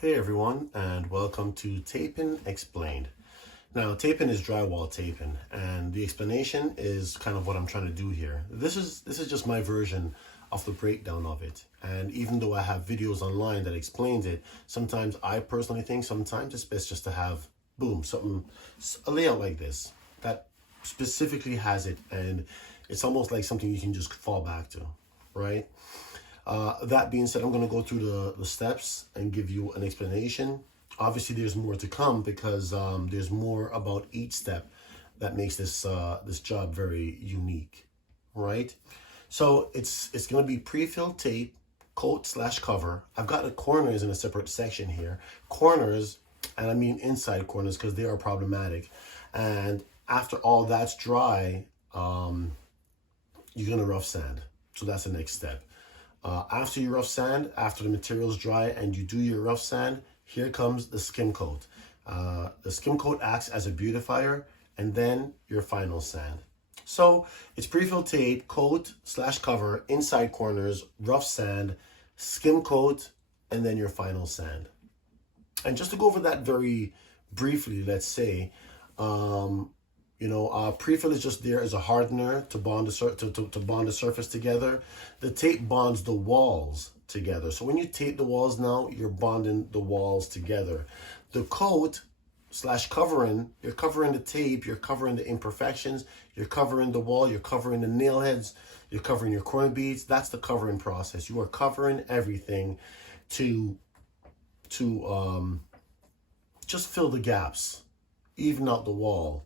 Hey everyone, and welcome to Taping Explained. Now, taping is drywall taping, and the explanation is kind of what I'm trying to do here. This is just my version of the breakdown of it. And even though I have videos online that explains it, sometimes I personally think sometimes it's best just to have, boom, a layout like this that specifically has it, and it's almost like something you can just fall back to, right? That being said, I'm going to go through the steps and give you an explanation. Obviously, there's more to come because there's more about each step that makes this job very unique, right? So it's going to be pre-filled tape, coat/cover. I've got the corners in a separate section here. Corners, and I mean inside corners because they are problematic. And after all that's dry, you're going to rough sand. So that's the next step. After you rough sand, after the material's dry and you do your rough sand, here comes the skim coat. The skim coat acts as a beautifier and then your final sand. So it's pre-filled tape, coat/cover, inside corners, rough sand, skim coat, and then your final sand. And just to go over that very briefly, let's say, pre-fill is just there as a hardener to bond the surface together. The tape bonds the walls together. So when you tape the walls now, you're bonding the walls together. The coat/covering, you're covering the tape, you're covering the imperfections, you're covering the wall, you're covering the nail heads, you're covering your corner beads. That's the covering process. You are covering everything to just fill the gaps, even out the wall,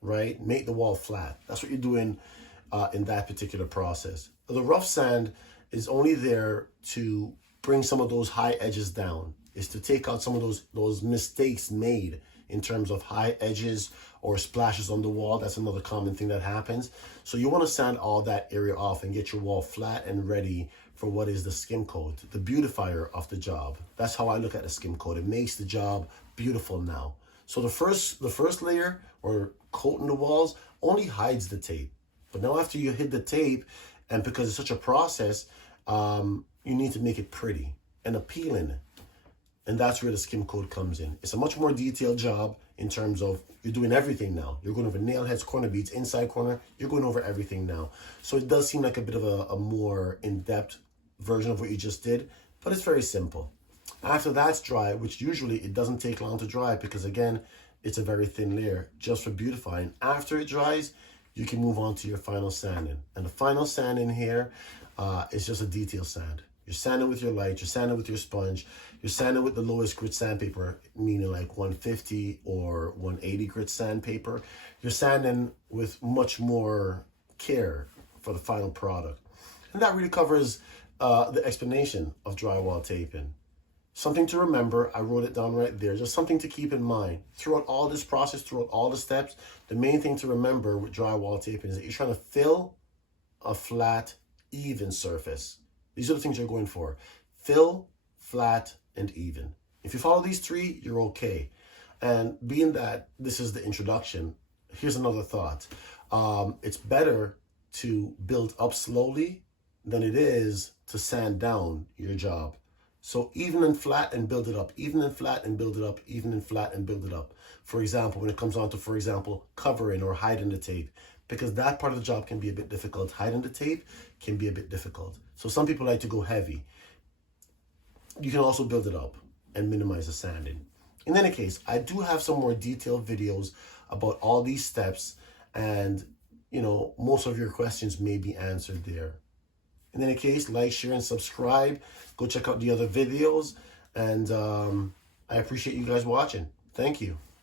right? Make the wall flat. That's what you're doing in that particular process. The rough sand is only there to bring some of those high edges down. Is to take out some of those mistakes made in terms of high edges or splashes on the wall. That's another common thing that happens. So you want to sand all that area off and get your wall flat and ready for what is the skim coat, the beautifier of the job. That's how I look at the skim coat. It makes the job beautiful now. So the first layer, or coating the walls, only hides the tape. But now after you hit the tape, and because it's such a process, you need to make it pretty and appealing. And that's where the skim coat comes in. It's a much more detailed job in terms of you're doing everything now. You're going over nail heads, corner beads, inside corner. You're going over everything now. So it does seem like a bit of a more in-depth version of what you just did, but it's very simple. After that's dry, which usually it doesn't take long to dry because again, it's a very thin layer just for beautifying. After it dries, you can move on to your final sanding. And the final sanding here is just a detail sand. You're sanding with your light, you're sanding with your sponge, you're sanding with the lowest grit sandpaper, meaning like 150 or 180 grit sandpaper. You're sanding with much more care for the final product. And that really covers the explanation of drywall taping. Something to remember, I wrote it down right there, just something to keep in mind. Throughout all this process, throughout all the steps, the main thing to remember with drywall taping is that you're trying to fill a flat, even surface. These are the things you're going for. Fill, flat, and even. If you follow these three, you're okay. And being that this is the introduction, here's another thought. It's better to build up slowly than it is to sand down your job. So even and flat and build it up, even and flat and build it up, even and flat and build it up. For example, when it comes on to, for example, covering or hiding the tape, because that part of the job can be a bit difficult. Hiding the tape can be a bit difficult. So some people like to go heavy. You can also build it up and minimize the sanding. In any case, I do have some more detailed videos about all these steps, and most of your questions may be answered there. In any case, like, share, and subscribe. Go check out the other videos. And I appreciate you guys watching. Thank you.